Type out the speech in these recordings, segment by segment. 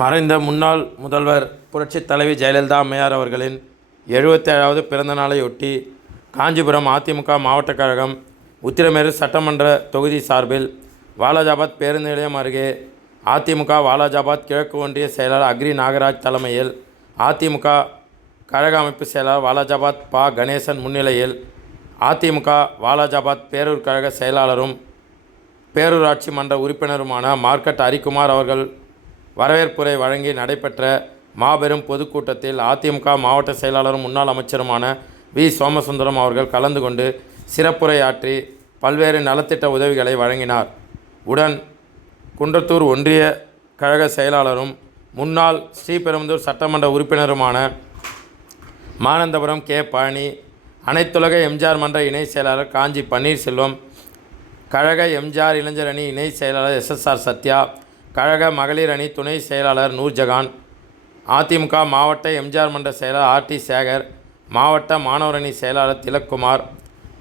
மறைந்த முன்னாள் முதல்வர் புரட்சித் தலைவி ஜெயலலிதா அம்மையார் அவர்களின் 77வது பிறந்த நாளையொட்டி காஞ்சிபுரம் அதிமுக மாவட்ட கழகம் உத்திரமேறு சட்டமன்ற தொகுதி சார்பில் வாலாஜாபாத் பேருந்து நிலையம் அருகே அதிமுக வாலாஜாபாத் கிழக்கு ஒன்றிய செயலாளர் அக்ரி நாகராஜ் தலைமையில் அதிமுக கழக அமைப்பு செயலாளர் வாலாஜாபாத் பா கணேசன் முன்னிலையில் அதிமுக வாலாஜாபாத் பேரூர் கழக செயலாளரும் பேரூராட்சி மன்ற உறுப்பினருமான மார்க்கெட் ஹரிக்குமார் அவர்கள் வரவேற்புரை வழங்கி நடைபெற்ற மாபெரும் பொதுக்கூட்டத்தில் அதிமுக மாவட்ட செயலாளரும் முன்னாள் அமைச்சருமான வி சோமசுந்தரம் அவர்கள் கலந்து கொண்டு சிறப்புரையாற்றி பல்வேறு நலத்திட்ட உதவிகளை வழங்கினார். உடன் குன்றத்தூர் ஒன்றிய கழக செயலாளரும் முன்னாள் ஸ்ரீபெரும்புதூர் சட்டமன்ற உறுப்பினருமான மானந்தபுரம் கே பழனி, அனைத்துலக எம்ஜிஆர் மன்ற இணை செயலாளர் காஞ்சி பன்னீர்செல்வம், கழக எம்ஜிஆர் இளைஞர் அணி இணை செயலாளர் எஸ்எஸ்ஆர் சத்யா, கழக மகளிர் அணி துணை செயலாளர் நூர்ஜஹான், அதிமுக மாவட்ட எம்ஜிஆர் மன்ற செயலாளர் ஆர்டி சேகர், மாவட்ட மாணவர் அணி செயலாளர் திலக்குமார்,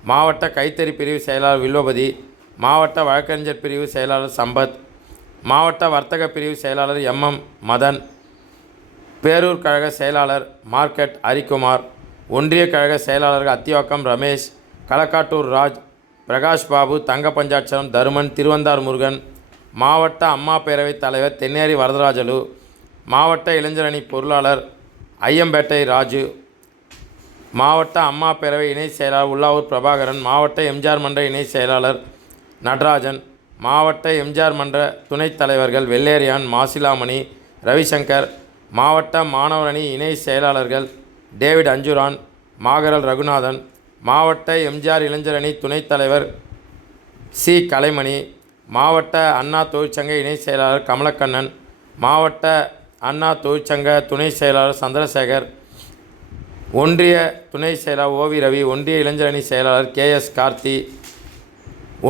மாவட்ட கைத்தறி பிரிவு செயலாளர் வில்வபதி, மாவட்ட வழக்கறிஞர் பிரிவு செயலாளர் சம்பத், மாவட்ட வர்த்தக பிரிவு செயலாளர் எம் மதன், பேரூர் கழக செயலாளர் மார்க்கெட் ஹரிக்குமார், ஒன்றிய கழக செயலாளர்கள் அத்திவாக்கம் ரமேஷ், களக்காட்டூர் ராஜ், பிரகாஷ் பாபு, தங்க பஞ்சாட்சரம் தருமன், திருவந்தார் முருகன், மாவட்ட அம்மா பேரவைத் தலைவர் தென்னேரி வரதராஜலு, மாவட்ட இளைஞரணி பொருளாளர் ஐயம்பேட்டை ராஜு, மாவட்ட அம்மா பேரவை இணை செயலாளர் உள்ளாவூர் பிரபாகரன், மாவட்ட எம்ஜிஆர் மன்ற இணை செயலாளர் நடராஜன், மாவட்ட எம்ஜிஆர் மன்ற துணைத் தலைவர்கள் வெள்ளேரியான், மாசிலாமணி, ரவிசங்கர், மாவட்ட மாணவர் அணி இணை செயலாளர்கள் டேவிட் அஞ்சுரான், மாகரல் ரகுநாதன், மாவட்ட எம்ஜிஆர் இளைஞர் அணி துணைத் தலைவர் சி கலைமணி, மாவட்ட அண்ணா தொழிற்சங்க இணை செயலாளர் கமலக்கண்ணன், மாவட்ட அண்ணா தொழிற்சங்க துணை செயலாளர் சந்திரசேகர், ஒன்றிய துணை செயலாளர் ஓவி ரவி, ஒன்றிய இளைஞர் அணி செயலாளர் கேஎஸ் கார்த்தி,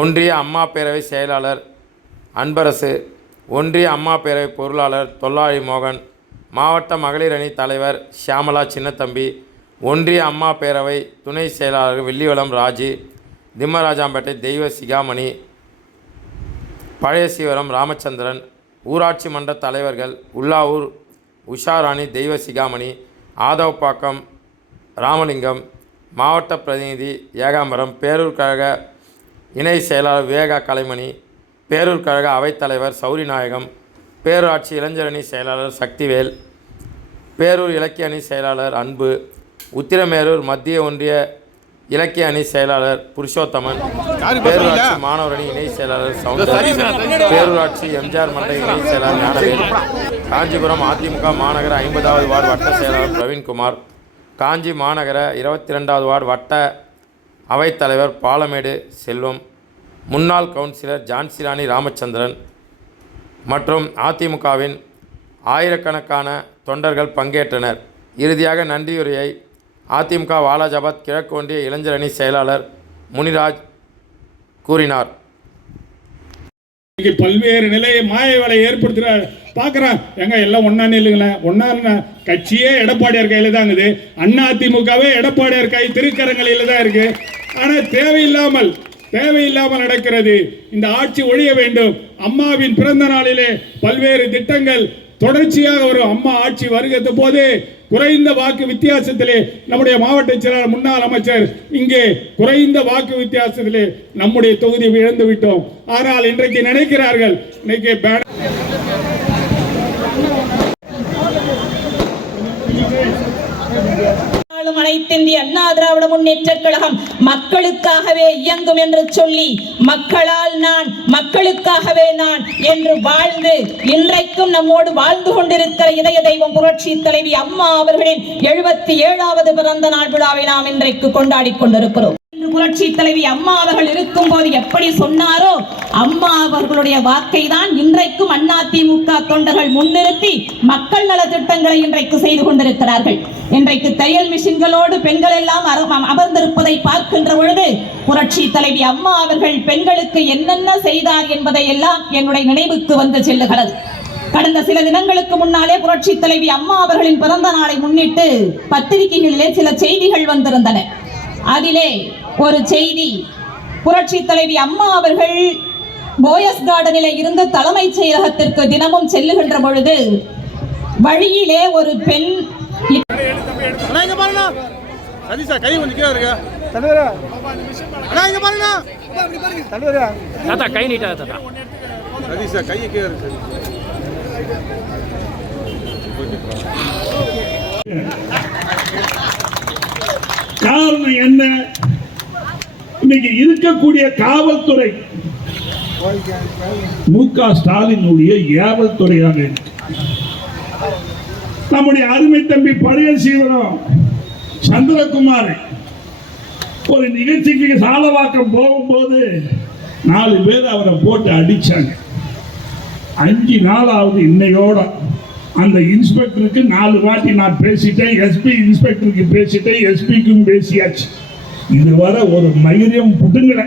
ஒன்றிய அம்மா பேரவை செயலாளர் அன்பரசு, ஒன்றிய அம்மா பேரவை பொருளாளர் தொல்லாழி மோகன், மாவட்ட மகளிர் அணி தலைவர் ஷியாமலா சின்னத்தம்பி, ஒன்றிய அம்மா பேரவை துணை செயலாளர் வில்லிவளம் ராஜி, திம்மராஜாம்பேட்டை தெய்வ சிகாமணி, பழைய சீவரம் ராமச்சந்திரன், ஊராட்சி மன்ற தலைவர்கள் உள்ளாவூர் உஷாராணி தெய்வ சிகாமணி, ஆதவப்பாக்கம் ராமலிங்கம், மாவட்ட பிரதிநிதி ஏகாம்பரம், பேரூர் கழக இணை செயலாளர் விவேகா கலைமணி, பேரூர் கழக அவைத்தலைவர் சௌரிநாயகம், பேரூராட்சி இளைஞரணி செயலாளர் சக்திவேல், பேரூர் இலக்கிய அணி செயலாளர் அன்பு, உத்திரமேரூர் மத்திய ஒன்றிய இலக்கிய அணி செயலாளர் புருஷோத்தமன், பேரூராட்சி மாணவர் அணி இணை செயலாளர் சவுந்தர், பேரூராட்சி எம்ஜிஆர் மன்ற இணை செயலாளர் ஞானவேல், காஞ்சிபுரம் அதிமுக மாநகர 50வது வார்டு வட்ட செயலாளர் பிரவீன்குமார், காஞ்சி மாநகர 22வது வார்டு வட்ட அவைத்தலைவர் பாலமேடு செல்வம், முன்னாள் கவுன்சிலர் ஜான்சிராணி ராமச்சந்திரன் மற்றும் அதிமுகவின் ஆயிரக்கணக்கான தொண்டர்கள் பங்கேற்றனர். இறுதியாக நன்றியுரையை அதிமுக வாலாஜாபாத் கிழக்கு ஒன்றிய இளைஞர் அணி செயலாளர் முனிராஜ் கூறினார். பல்வேறு நிலையை மாய வேலை ஏற்படுத்துகிறார் பார்க்குறேன். எங்க எல்லாம் ஒன்னா இல்லைங்களேன், ஒன்னா கட்சியே எடப்பாடியார் கையில் தான் இருக்குது. அண்ணா அதிமுகவே எடப்பாடியார் கை திருக்கரங்களில் தான் இருக்கு. ஆனால் தேவையில்லாமல் நடக்கிறது. இந்த ஆட்சி ஒழிய வேண்டும். அம்மாவின் பிறந்த நாளிலே பல்வேறு திட்டங்கள் தொடர்ச்சியாக வரும். அம்மா ஆட்சி வருகிற போது குறைந்த வாக்கு வித்தியாசத்திலே நம்முடைய மாவட்ட செயலாளர் முன்னாள் அமைச்சர் இங்கே குறைந்த வாக்கு வித்தியாசத்திலே நம்முடைய தொகுதி இழந்து விட்டோம். ஆனால் இன்றைக்கு நினைக்கிறார்கள், இன்னைக்கு அனைத்திந்திய அண்ணா திராவிட முன்னேற்றக் கழகம் மக்களுக்காகவே இயங்கும் என்று சொல்லி மக்களால் நான் மக்களுக்காகவே நான் என்று வாழ்ந்து இன்றைக்கும் நம்மோடு வாழ்ந்து கொண்டிருக்கிற இதய தெய்வம் புரட்சி தலைவி அம்மா அவர்களின் 77வது பிறந்த நாள் விழாவை நாம் இன்றைக்கு கொண்டாடி கொண்டிருக்கிறோம். புரட்சி தலைவி அம்மா அவர்கள் இருக்கும் போது எப்படி சொன்னாரோ அம்மா அவர்களுடைய வாக்கை தான் இன்றைக்கும் அதிமுக தொண்டர்கள் முன்னிறுத்தி மக்கள் நல திட்டங்களை இன்றைக்கு செய்து கொண்டிருக்கிறார்கள். இன்றைக்கு தையல் மிஷின்களோடு பெண்கள் எல்லாம் அமர்ந்திருப்பதை பார்க்கின்ற பொழுது புரட்சி தலைவி அம்மா அவர்கள் பெண்களுக்கு என்னென்ன செய்தார் என்பதை எல்லாம் என்னுடைய நினைவுக்கு வந்து செல்லுகிறது. கடந்த சில தினங்களுக்கு முன்னாலே புரட்சி தலைவி அம்மா அவர்களின் பிறந்த நாளை முன்னிட்டு பத்திரிகைகளிலே சில செய்திகள் வந்திருந்தன. அதிலே ஒரு செய்தி, புரட்சி தலைவி அம்மா அவர்கள் போயஸ் கார்டனில் இருந்து தலைமைச் செயலகத்திற்கு தினமும் செல்லுகின்ற பொழுது வழியிலே ஒரு பெண் அண்ணா இங்க பாருண்ணா சதீஷா கை கொஞ்சம் கீழே இருக்கு தலைவரா அண்ணா இங்க பாருண்ணா தலைவரா தாத்தா கை நீட்டா தாத்தா சதீஷா கை கீழே இருக்கு காரணம் என்ன? இன்னைக்கு இருக்கக்கூடிய காவல்துறை மு.க. ஸ்டாலினுடைய ஏவல் துறையாக இருக்கு. நம்முடைய அருமை தம்பி பழைய சீவரம் சந்திரகுமார் ஒரு நிகழ்ச்சிக்கு சாலவாக்கம் போகும்போது 4 பேர் அவரை போட்டு அடிச்சாங்க. 5 நாளாவது இன்னையோட அந்த இன்ஸ்பெக்டருக்கு 4 வாட்டி நான் பேசிட்டேன், எஸ்பி இன்ஸ்பெக்டருக்கு பேசிட்டேன், எஸ்பிக்கும் பேசியாச்சு. இதுவரை ஒரு மயிரியம் புடுங்கல.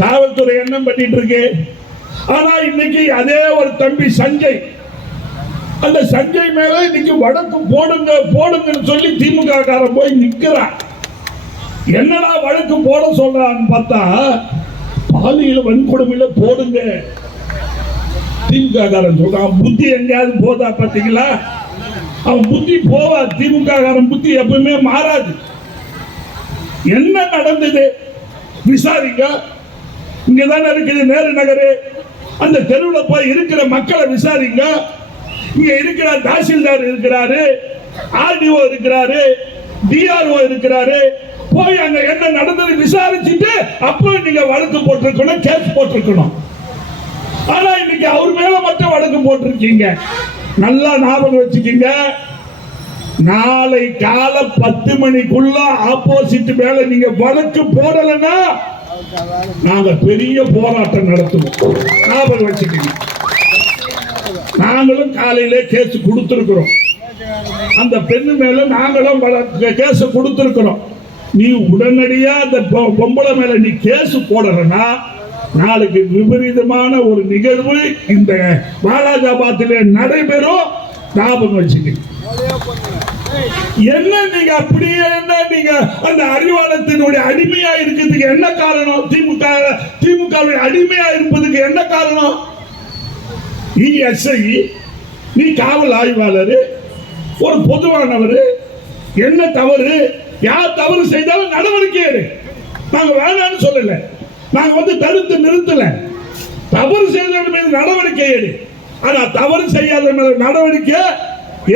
காவல்துறை என்ன பண்ணிட்டு இருக்கு? ஆனா இன்னைக்கு அதே ஒரு தம்பி சஞ்சய், அந்த சஞ்சய் மேல இன்னைக்கு வழக்கு போடுங்கன்னு சொல்லி திமுக காரன் போய் நிக்கிறான். என்னடா வழக்கு போட சொல்றான்னு பார்த்தா பாலியல் வன்கொடுமையில போடுங்க. திமுக காரன் சொல்றான். புத்தி எங்கேயாவது போதா பாத்தீங்களா? அவன் புத்தி போவா. திமுக காரன் புத்தி எப்பவுமே மாறாது. என்ன நடந்தது விசாரிங்க. இங்கதானே இருக்குது நேரு நகரு. அந்த தெருவில் போய் இருக்கிற மக்களை விசாரிங்க. இங்க இருக்கிற தாசில்தார் இருக்கிறாரு, ஆர்டிஓ இருக்கிறாரு, டிஆர்ஓ இருக்கிறாரு. போய் அங்க என்ன நடந்தது விசாரிச்சுட்டு அப்புறம் நீங்க வழக்கு போட்டிருக்கணும், கேஸ் போட்டிருக்கணும். ஆனா இன்னைக்கு அவர் மேல மட்டும் வழக்கு போட்டிருக்கீங்க. நல்லா ஞாபகம் வச்சுக்கீங்க. நாளை காலை 10 மணிக்குள்ள ஆப்போசிட் மேல நீங்க வழக்கு போடலன்னா நாங்க பெரிய போராட்டம் நடத்துவோம். ஞாபகம் வச்சுக்கீங்க. நாங்களும் காலையிலே கேஸ் கொடுத்திருக்கிறோம். அந்த பெண்ணு மேல நாங்களும் கேஸ் கொடுத்திருக்கிறோம். நீ உடனடியா அந்த பொம்பளை மேல நீ கேஸ் போடலன்னா நாளைக்கு விபரீதமான ஒரு நிகழ்வு இந்த வாலாஜாபாத்திலே நடைபெறும். ஞாபகம் வச்சுக்கீங்க. என்ன நீங்க அப்படியே என்ன நீங்க அந்த அறிவாளத்தினுடைய அடிமையா இருக்கிறதுக்கு என்ன காரணம்? திமுக அடிமையா இருப்பதுக்கு என்ன காரணம்? நீ எஸ்ஐ, நீ காவல் ஆய்வாளர், ஒரு பொதுவானவர். என்ன தவறு? யார் தவறு செய்தாலும் நடவடிக்கை எடு. நாங்க வேணாம்னு சொல்லல, நாங்க தடுத்து நிறுத்தல. தவறு செய்தவர்கள் மீது நடவடிக்கை எடு. ஆனா தவறு செய்யாத மேல நடவடிக்கை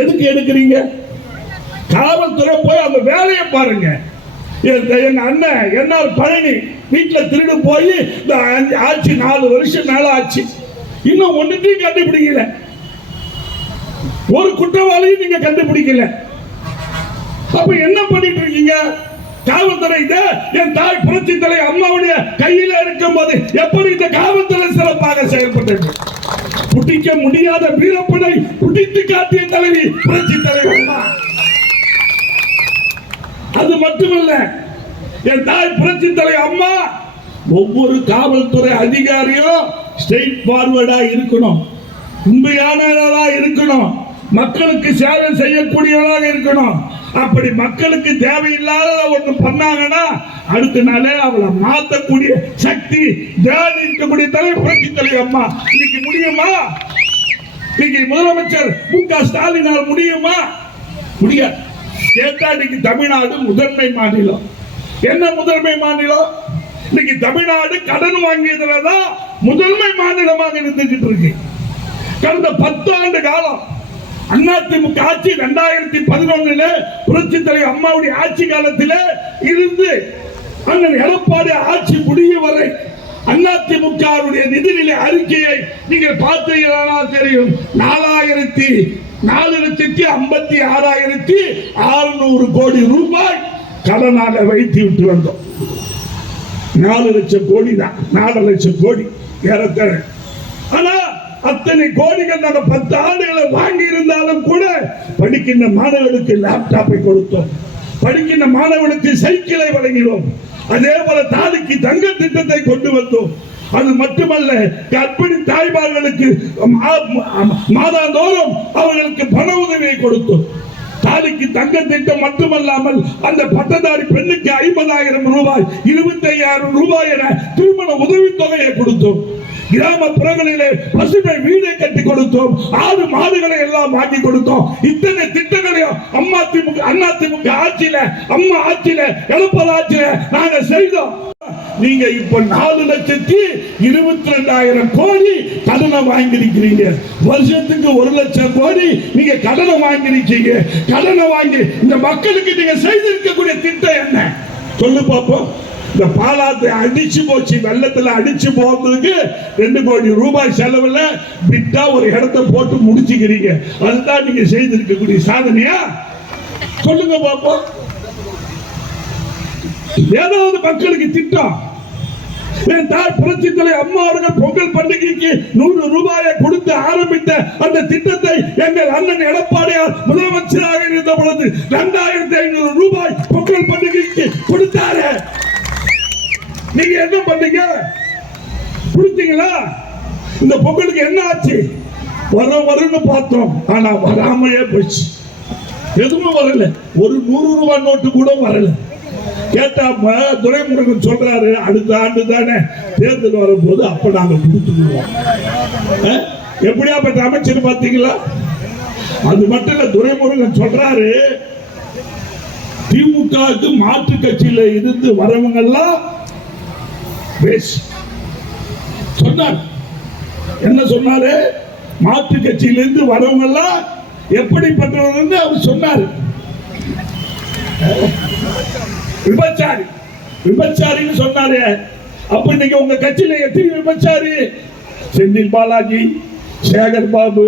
எதுக்கு எடுக்கிறீங்க? காவல்துறை போய் அந்த வேலையை பாருங்க. எங்க அண்ணன் என்ஆர் பழனி வீட்டுல திருடு போய் இந்த ஆட்சி 4 வருஷம் மேல ஆச்சு. இன்னும் ஒன்னுத்தையும் கண்டுபிடிக்கல. ஒரு குற்றவாளியும் நீங்க கண்டுபிடிக்கல. அப்ப என்ன பண்ணிட்டு இருக்கீங்க? காவல்துறை என் தாய் புரட்சி தலை அம்மாவுடைய கையில இருக்கும் போது எப்படி இந்த காவல்துறை சிறப்பாக செயல்பட்டது? புடிக்க முடியாத வீரப்படை புடித்து காட்டிய தலைவி புரட்சி தலைவர். அது மட்டுமல்ல, என் தாய் புரட்சி தலை அம்மா ஒவ்வொரு காவல்துறை அதிகாரியும் ஸ்ட்ரெயிட் ஃபார்வர்டா இருக்கணும், உண்மையானவர்களா இருக்கணும், மக்களுக்கு சேவை செய்யக்கூடியவர்களாக இருக்கணும். அப்படி மக்களுக்கு தேவையில்லாத ஒன்று பண்ணாங்கன்னா அடுத்த நாளே அவளை மாற்றக்கூடிய சக்தி தேடி இருக்கக்கூடிய தலைவர் புரட்சி தலைவர் அம்மா. இன்னைக்கு முடியுமா? இன்னைக்கு முதலமைச்சர் மு.க. ஸ்டாலினால் முடியுமா? முடியாது. கேட்டா இன்னைக்கு தமிழ்நாடு முதன்மை மாநிலம். என்ன முதன்மை மாநிலம்? இன்னைக்கு தமிழ்நாடு கடன் வாங்கியதுலதான் முதன்மை மாநிலமாக இருந்துகிட்டு இருக்கு. கடந்த 10 ஆண்டு காலம் அதிமுக ஆட்சி 2011 புரட்சி தலைவர் அம்மாவுடைய ஆட்சி காலத்திலே இருந்து அண்ணன் எடப்பாடி ஆட்சி முடியும் வரை அதிமுக நிதிநிலை அறிக்கையை நீங்கள் பார்த்தீங்கன்னா தெரியும். 4,56,600 கோடி ரூபாய் கடனாக வைத்து விட்டு வந்தோம். 4 லட்சம் கோடி தான், 4 லட்சம் கோடி ஏறத்தாழ. ஆனா அத்தனை கோடிகள் நாங்கள் 10 ஆண்டுகளை வாங்கி இருந்தாலும் கூட படிக்கின்ற மாணவர்களுக்கு லேப்டாப்பை கொடுத்தோம், படிக்கின்ற மாணவர்களுக்கு சைக்கிளை வழங்கினோம். அதே போல தாலிக்கு தங்க திட்டத்தை கொண்டு வந்தோம். அது மட்டுமல்ல, கர்ப்பிணி தாய்மார்களுக்கு மாதாந்தோறும் அவர்களுக்கு பண உதவியை கொடுத்தோம். தாலிக்கு தங்க திட்டம் மட்டுமல்லாமல் அந்த பட்டதாரி பெண்ணுக்கு 50,000 ரூபாய், 25,000 ரூபாய் என திருமண உதவித்தொகையை கொடுத்தோம். கிராமப்புறங்களிலே பசுமை வீடை கட்டி கொடுத்தோம், ஆடு மாடுகளை எல்லாம் வாங்கி கொடுத்தோம். இத்தனை திட்டங்களையும் அதிமுக ஆட்சியில, அம்மா ஆட்சியில, எடப்பாடி ஆட்சியில நாங்க செய்தோம். நீங்க இப்ப 4,22,000 கோடி கடனை வாங்கியிருக்கிறீங்க. வருஷத்துக்கு 1,00,000 கோடி நீங்க கடனை வாங்கியிருக்கீங்க. கடனை வாங்கி இந்த மக்களுக்கு நீங்க செய்திருக்கக்கூடிய திட்டம் என்ன சொல்லு பாப்போம். இந்த பாலாத்தை அடிச்சு போச்சு, வெள்ளத்துல அடிச்சு போறதுக்கு 2 கோடி ரூபாய் செலவுல விட்டா ஒரு இடத்தை போட்டு முடிச்சுக்கிறீங்க. அதுதான் நீங்க செய்திருக்கக்கூடிய சாதனையா சொல்லுங்க பாப்போம். ஏதாவது மக்களுக்கு திட்டம். என் தாய் புரட்சி தலைவர் அம்மா அவர்கள் பொங்கல் பண்டிகைக்கு 100 ரூபாயை கொடுத்து ஆரம்பித்த அந்த திட்டத்தை எங்கள் அண்ணன் எடப்பாடியார் முதலமைச்சராக இருந்த பொழுது 2,500 ரூபாய் பொங்கல் பண்டிகைக்கு கொடுத்தாரு. நீங்க என்ன பண்ணீங்க? கொடுத்தீங்களா? இந்த பொங்கலுக்கு என்ன ஆச்சு? வரும்னு பார்த்தோம், ஆனா வராமையே போச்சு. எதுவும் வரல. ஒரு 100 ரூபாய் நோட்டு கூட வரல. கேட்டா துரைமுருகன் சொல்றாரு, அடுத்த ஆண்டு தானே தேர்தல் வரும்போது அப்ப நாங்க கொடுத்துருவோம். எப்படியாப்பட்ட அமைச்சர் பாத்தீங்களா? அது மட்டும் இல்ல, துரைமுருகன் சொல்றாரு, திமுகவுக்கு மாற்று கட்சியில இருந்து வரவங்க எல்லாம் சொன்னார். என்ன சொன்னாரு? மாற்று கட்சியிலிருந்து வரவங்க எல்லாம் எப்படிப்பட்டவர்கள் அவர் சொன்னார். விபச்சாரி, விபச்சாரின்னு சொன்னாரு. அப்ப இன்னைக்கு உங்க கட்சியில எத்தனை விபச்சாரி? செந்தில் பாலாஜி, சேகர் பாபு,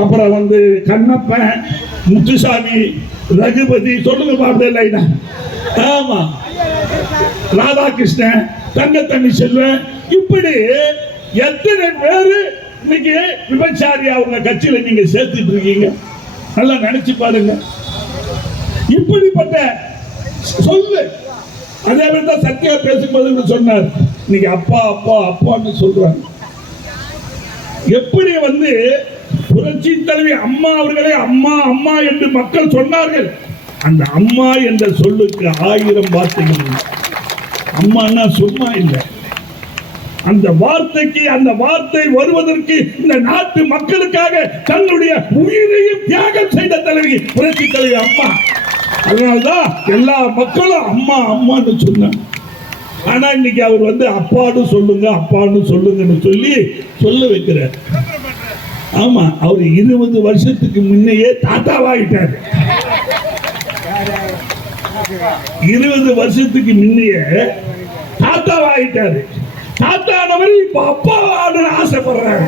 அப்புறம் கண்ணப்பன், முத்துசாமி, ரகுபதி, சொல்லுங்க பாப்பா. ஆமா, ராதாகிருஷ்ணன், தங்கத்தண்ணி செல்வன், இப்படி எத்தனை பேரு இன்னைக்கு விபச்சாரியா உங்க கட்சியில நீங்க சேர்த்துட்டு இருக்கீங்க. நல்லா நினைச்சு பாருங்க. இப்படிப்பட்ட சொல்லு. அதே மாதிரி தான் சத்யா பேசும்போது சொன்னார், இன்னைக்கு அப்பா அப்பா அப்பான்னு சொல்றாங்க. எப்படி புரட்சி தலைவி அம்மா அவர்களே அம்மா அம்மா என்று மக்கள் சொன்னார்கள். அந்த அம்மா என்ற சொல்லுக்கு 1000 வார்த்தைகள். அம்மான்னா சும்மா இல்லை. அந்த வார்த்தைக்கு, அந்த வார்த்தை வருவதற்கு இந்த நாட்டு மக்களுக்காக தன்னுடைய உயிரையும் தியாகம் செய்த தலைவி புரட்சி தலைவி அம்மா. அதனால்தான் எல்லா மக்களும் அம்மா அம்மான்னு சொன்னாங்க. ஆனா இன்னைக்கு அவர் அப்பான்னு சொல்லுங்க, அப்பான்னு சொல்லுங்கன்னு சொல்லி சொல்ல வைக்கிறார். ஆமா, அவர் 20 வருஷத்துக்கு முன்னையே தாத்தாவாயிட்டாரு. 20 வருஷத்துக்கு முன்னையே தாத்தாவாயிட்டாரு. தாத்தானவர் இப்ப அப்பாவான ஆசைப்படுறாரு.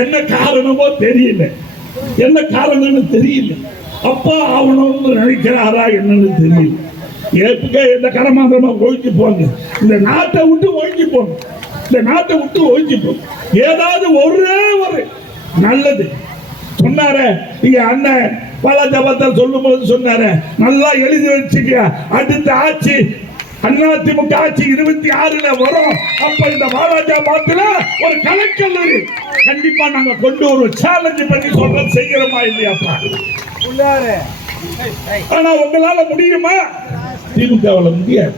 என்ன காரணமோ தெரியல, என்ன காரணம்னு தெரியல. அப்பா ஆகணும்னு நினைக்கிறாரா என்னன்னு தெரியல. ஏற்க எந்த கடமாந்திரமா ஒழிஞ்சு போங்க. இந்த நாட்டை விட்டு ஒழிஞ்சு போங்க. இந்த நாட்டை விட்டு ஒழிஞ்சு போங்க. ஏதாவது ஒரே ஒரு நல்லது சொன்னாரு. இங்க அண்ணன் பாலாஜாபத்தால் சொல்லும் போது சொன்னாரு, நல்லா எழுதி வச்சுக்க, அடுத்த ஆட்சி அதிமுக ஆட்சி 26ல வரும். அப்ப இந்த பாலாஜாபாத்ல ஒரு கலைக்கல்லூரி கண்டிப்பா நாங்க கொண்டு ஒரு சேலஞ்ச் பண்ணி சொல்றோம். செய்யறோமா இல்லையாப்பா? ஆனா உங்களால முடியுமா? திமுகவால முடியாது.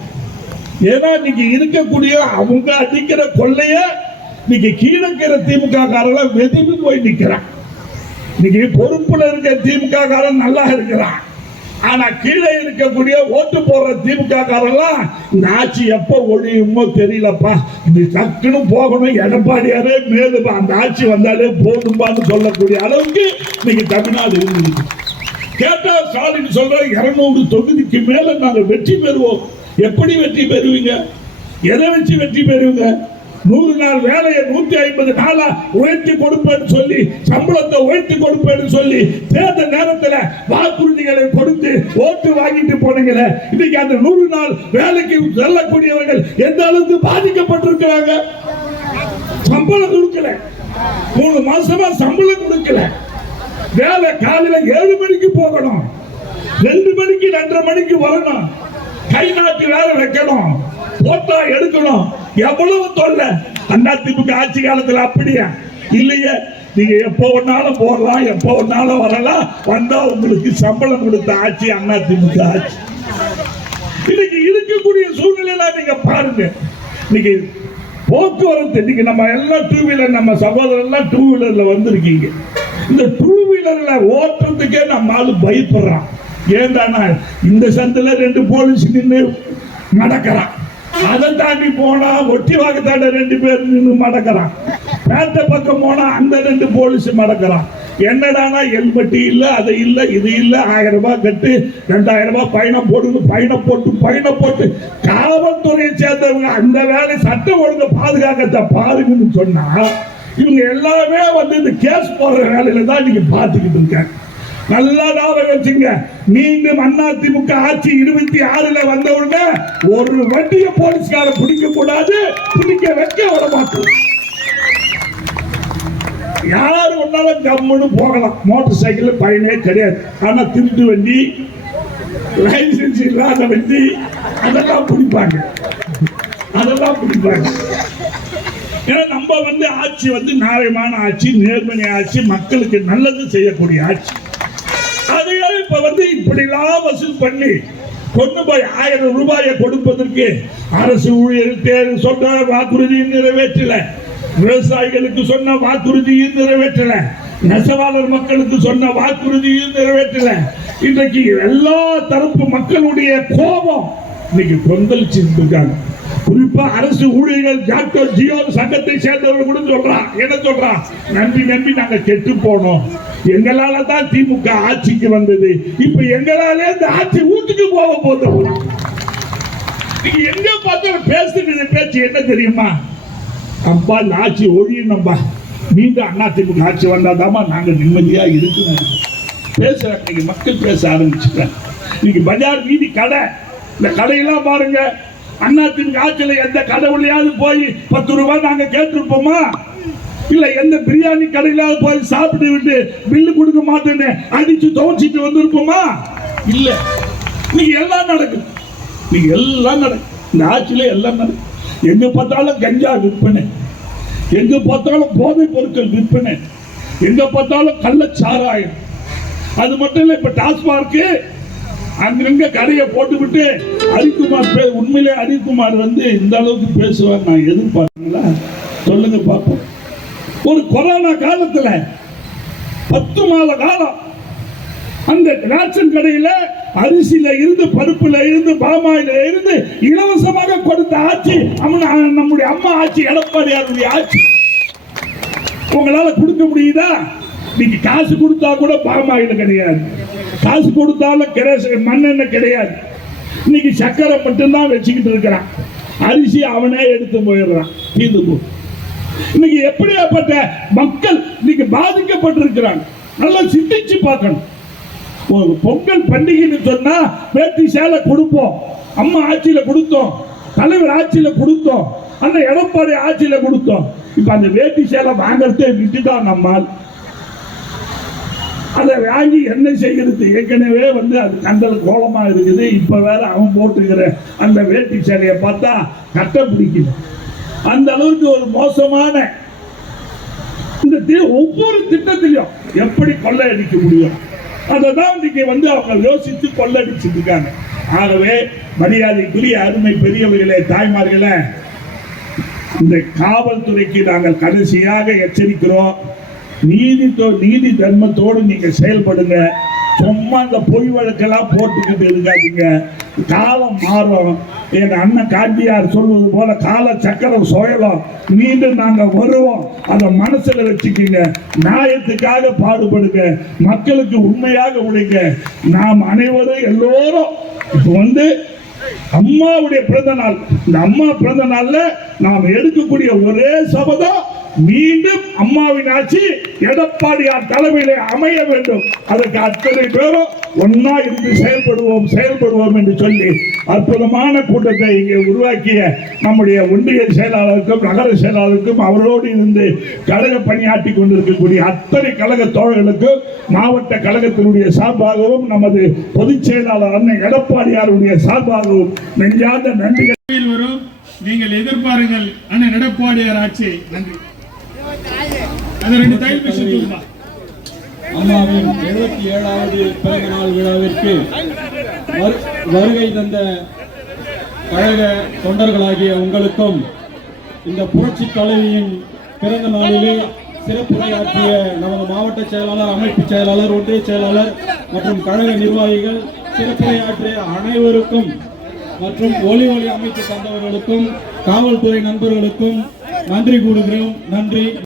ஏன்னா இன்னைக்கு இருக்கக்கூடிய அவங்க அடிக்கிற கொள்ளைய இன்னைக்கு கீழே இருக்கிற திமுக காரெல்லாம் வெதும்பி போய் நிக்கிறான். இன்னைக்கு பொறுப்புல இருக்க திமுக காரன் நல்லா இருக்கிறான். ஆனா கீழே இருக்கக்கூடிய ஓட்டு போடுற திமுக காரெல்லாம் இந்த ஆட்சி எப்ப ஒழியுமோ தெரியலப்பா, இது டக்குன்னு போகணும், எடப்பாடியாரே மேலுப்பா, அந்த ஆட்சி வந்தாலே போதும்பான்னு சொல்லக்கூடிய அளவுக்கு இன்னைக்கு தமிழ்நாடு இருக்குது. கேட்டா ஸ்டாலின் சொல்ற 200 தொகுதிக்கு மேல நாங்க வெற்றி பெறுவோம். எப்படி வெற்றி பெறுவீங்க? எதை வச்சு வெற்றி பெறுவீங்க? 100 நாள் வேலையை 150 நாளா உழைத்து கொடுப்பேன்னு சொல்லி, சம்பளத்தை உழைத்து கொடுப்பேன்னு சொல்லி தேர்தல் நேரத்தில் வாக்குறுதிகளை கொடுத்து ஓட்டு வாங்கிட்டு போனீங்களே, இன்னைக்கு அந்த 100 நாள் வேலைக்கு செல்லக்கூடியவர்கள் எந்த அளவுக்கு பாதிக்கப்பட்டிருக்கிறாங்க? சம்பளம் கொடுக்கல, 3 மாசமா சம்பளம் கொடுக்கல. வேலை காலையில 7 மணிக்கு போகணும், 2 மணிக்கு 2:30 மணிக்கு வரணும், கை நாட்டு வேலை வைக்கணும், போட்டா எடுக்கணும். எவ்வளவு தொல்லை அதிமுக ஆட்சி காலத்தில். அப்படியா இல்லையே? நீங்க எப்போ ஒன்னாலும் போடலாம், எப்போ ஒன்னாலும் வரலாம், வந்தா உங்களுக்கு சம்பளம் கொடுத்த ஆட்சி அதிமுக ஆட்சி. இன்னைக்கு இருக்கக்கூடிய சூழ்நிலையில நீங்க பாருங்க. இன்னைக்கு போக்குவரத்து இன்னைக்கு நம்ம எல்லாம் டூ வீலர், நம்ம சகோதரர்லாம் டூ வீலர்ல வந்திருக்கீங்க. இந்த டூ வீலர்ல ஓட்டுறதுக்கே நம்ம ஆளு பயப்படுறான். ஏன்டானா இந்த சந்தில 2 போலீஸ் நின்று நடக்கிறான், அதை தாண்டி போனா ஒட்டி வாக்கத்தாண்ட 2 பேர் நின்று மடக்கிறான், பேட்டை பக்கம் போனா அந்த 2 போலீஸ் மடக்கிறான். என்னடானா ஹெல்மெட் இல்ல, அது இல்ல, இது இல்ல, 1000 ரூபாய் கட்டு, 2000 ரூபாய் பயணம் போட்டு காவல்துறையை சேர்ந்தவங்க அந்த வேலை சட்டம் ஒழுங்கு பாதுகாக்கத்தை பாருங்கன்னு சொன்னா இவங்க எல்லாமே வந்து இந்த கேஸ் போடுற வேலையில தான் நீங்க பார்த்துக்கிட்டு இருக்காங்க. நல்லா ஞாபகம் வச்சுங்க, மீண்டும் அதிமுக ஆட்சி 26ல வந்த உடனே ஒரு வண்டியை போலீஸ்கார பிடிக்க கூடாது, பிடிக்க வைக்க விட மாட்டோம். யாரு ஒன்னாலும் கம்முன்னு போகலாம், மோட்டார் சைக்கிள் பயனே கிடையாது. ஆனா திருட்டு வண்டி, லைசன்ஸ் இல்லாத வண்டி அதெல்லாம் பிடிப்பாங்க. ஏன்னா நம்ம வந்து ஆட்சி வந்து நியாயமான ஆட்சி, நேர்மறை ஆட்சி, மக்களுக்கு நல்லது செய்யக்கூடிய ஆட்சி. அதையே இப்ப வந்து இப்படிலாம் வசூல் பண்ணி கொண்டு போய் 1000 ரூபாயை கொடுப்பதற்கு அரசு ஊழியர் சொன்ன வாக்குறுதியை நிறைவேற்றல, விவசாயிகளுக்கு சொன்ன வாக்குறுதியும் நிறைவேற்றல, நெசவாளர் மக்களுக்கு சொன்ன வாக்குறுதியும் நிறைவேற்றல. இன்றைக்கு எல்லா தரப்பு மக்களுடைய கோபம் இன்னைக்கு கொந்தளிச்சு இருக்காங்க. குறிப்பா அரசு ஊழியர்கள் டாக்டர் ஜியோ சங்கத்தை சேர்ந்தவர்கள் கூட சொல்றான், என்ன சொல்றான், நம்பி நாங்க கெட்டு போனோம், எங்களால தான் திமுக ஆட்சிக்கு வந்தது, இப்ப எங்களால இந்த ஆட்சி வீட்டுக்கு போக போதும். நீங்க எங்க பார்த்தாலும் பேசுறது பேச்சு என்ன தெரியுமா, அப்பா இந்த ஆட்சி ஒழியணும்பா, மீண்டும் அதிமுக ஆட்சி வந்தாதாமா நாங்க நிம்மதியா இருக்கணும் பேசுறாங்க. நீங்க மக்கள் பேச ஆரம்பிச்சுட்டாங்க. இன்னைக்கு பஜார் வீதி கடை, இந்த கடையெல்லாம் பாருங்க, அதிமுக ஆட்சியில எந்த கடவுளையாவது போய் 10 ரூபாய் நாங்க கேட்டிருப்போமா? இல்ல எந்த பிரியாணி கடையிலாவது போய் சாப்பிட்டு விட்டு பில்லு கொடுக்க மாட்டேன்னு அடிச்சு துவச்சிட்டு வந்திருப்போமா? இல்ல. நீங்க எல்லாம் நடக்கும், இந்த ஆட்சியில எல்லாம் நடக்கும். எங்க பார்த்தாலும் கஞ்சா விற்பனை, எங்க பார்த்தாலும் போதைப் பொருட்கள் விற்பனை, எங்க பார்த்தாலும் கள்ளச்சாராயம். அது மட்டும் இல்ல, இப்ப டாஸ்மார்க் அங்கங்க கடையை போட்டுவிட்டு ஹரிக்குமார் உண்மையிலே ஹரிக்குமார் வந்து இந்த அளவுக்கு பேசுவார் நான் எதிர்பார்க்கல. சொல்லுங்க பார்ப்போம். ஒரு கொரோனா காலத்துல 10 மாத காலம் அந்த ரேஷன் கடையில அரிசியில இருந்து, பருப்புல இருந்து, பாமாயில இருந்து இலவசமாக கொடுத்த ஆட்சி நம்முடைய அம்மா ஆட்சி, எடப்பாடியாருடைய ஆட்சி. உங்களால கொடுக்க முடியுதா? நீங்க காசு கொடுத்தா கூட பாமாயில கிடையாது, காசு கொடுத்தாலும் கிரேசன் மண்ணெண்ணெய் கிடையாது. இன்னைக்கு சக்கரை மட்டும்தான் வச்சுக்கிட்டு இருக்கிறான், அரிசி அவனே எடுத்து போயிடுறான், தீர்ந்து போ. இன்னைக்கு எப்படியாப்பட்ட மக்கள் இன்னைக்கு பாதிக்கப்பட்டிருக்கிறாங்க, நல்லா சிந்திச்சு பார்க்கணும். ஒரு பொங்கல் பண்டிகைன்னு சொன்னா வேட்டி சேலை கொடுப்போம், அம்மா ஆட்சியில கொடுத்தோம், தலைவர் ஆட்சியில கொடுத்தோம், அந்த எடப்பாடி ஆட்சியில கொடுத்தோம். இப்ப அந்த வேட்டி சேலை வாங்கறதே விட்டுதான் நம்மால். அதை வாங்கி என்ன செய்கிறது? ஏற்கனவே வந்து அது கண்டல் கோலமா இருக்குது. இப்ப வேற அவன் போட்டுக்கிற அந்த வேட்டி சேலையை பார்த்தா கட்ட பிடிக்குது. அந்த அளவுக்கு ஒரு மோசமான இந்த ஒவ்வொரு திட்டத்திலையும் எப்படி கொள்ளையடிக்க முடியும் அதை தான் இன்னைக்கு வந்து அவங்க யோசித்து கொள்ளடிச்சுட்டு இருக்காங்க. ஆகவே மரியாதைக்குரிய அருமை பெரியவர்களே, தாய்மார்களே, இந்த காவல்துறைக்கு நாங்கள் கடைசியாக எச்சரிக்கிறோம். நீதி தர்மத்தோடு நீங்க செயல்படுங்க. சும்மா இந்த பொய் வழக்கெல்லாம் போட்டுக்கிட்டு இருக்காதீங்க. காலம் மாறும். என் அண்ணன் காந்தியார் சொல்வது போல கால சக்கரம் சுழலும், மீண்டும் நாங்க வருவோம். அதை மனசுல வச்சுக்கீங்க. நியாயத்துக்காக பாடுபடுங்க, மக்களுக்கு உண்மையாக உழைங்க. நாம் அனைவரும் எல்லோரும் இப்ப வந்து அம்மாவுடைய பிறந்த நாள், இந்த அம்மா பிறந்த நாள்ல நாம் எடுக்கக்கூடிய ஒரே சபதம், மீண்டும் அம்மாவின் ஆட்சி எடப்பாடியார் தலைமையிலே அமைய வேண்டும். அதற்கு அத்தனை பேரும் ஒன்னா இருந்து செயல்படுவோம் என்று சொல்லி அற்புதமான கூட்டத்தை இங்கே உருவாக்கிய நம்முடைய ஒன்றிய செயலாளருக்கும் நகர செயலாளருக்கும் அவரோடு இருந்து கழக பணியாற்றி கொண்டிருக்கக்கூடிய அத்தனை கழக தோழர்களுக்கும் மாவட்ட கழகத்தினுடைய சார்பாகவும் நமது பொதுச் செயலாளர் அண்ணன் எடப்பாடியாருடைய சார்பாகவும் நெஞ்சார்ந்த நன்றிகள் வரும். நீங்கள் எதிர்பாருங்கள் அண்ணன் எடப்பாடியார் ஆட்சி. நன்றி. அம்மாவின் 77வது பிறந்த நாள் விழாவிற்கு வருகை தந்த கழக தொண்டர்களாகிய உங்களுக்கும் இந்த புரட்சி தலைவியின் பிறந்த நாளிலே சிறப்புரையாற்றிய நமது மாவட்ட செயலாளர், அமைப்பு செயலாளர், ஒன்றிய செயலாளர் மற்றும் கழக நிர்வாகிகள், சிறப்புரையாற்றிய அனைவருக்கும் மற்றும் ஒலி அமைத்து தந்தவர்களுக்கும் காவல்துறை நண்பர்களுக்கும் நன்றி கூறுகிறோம். நன்றி.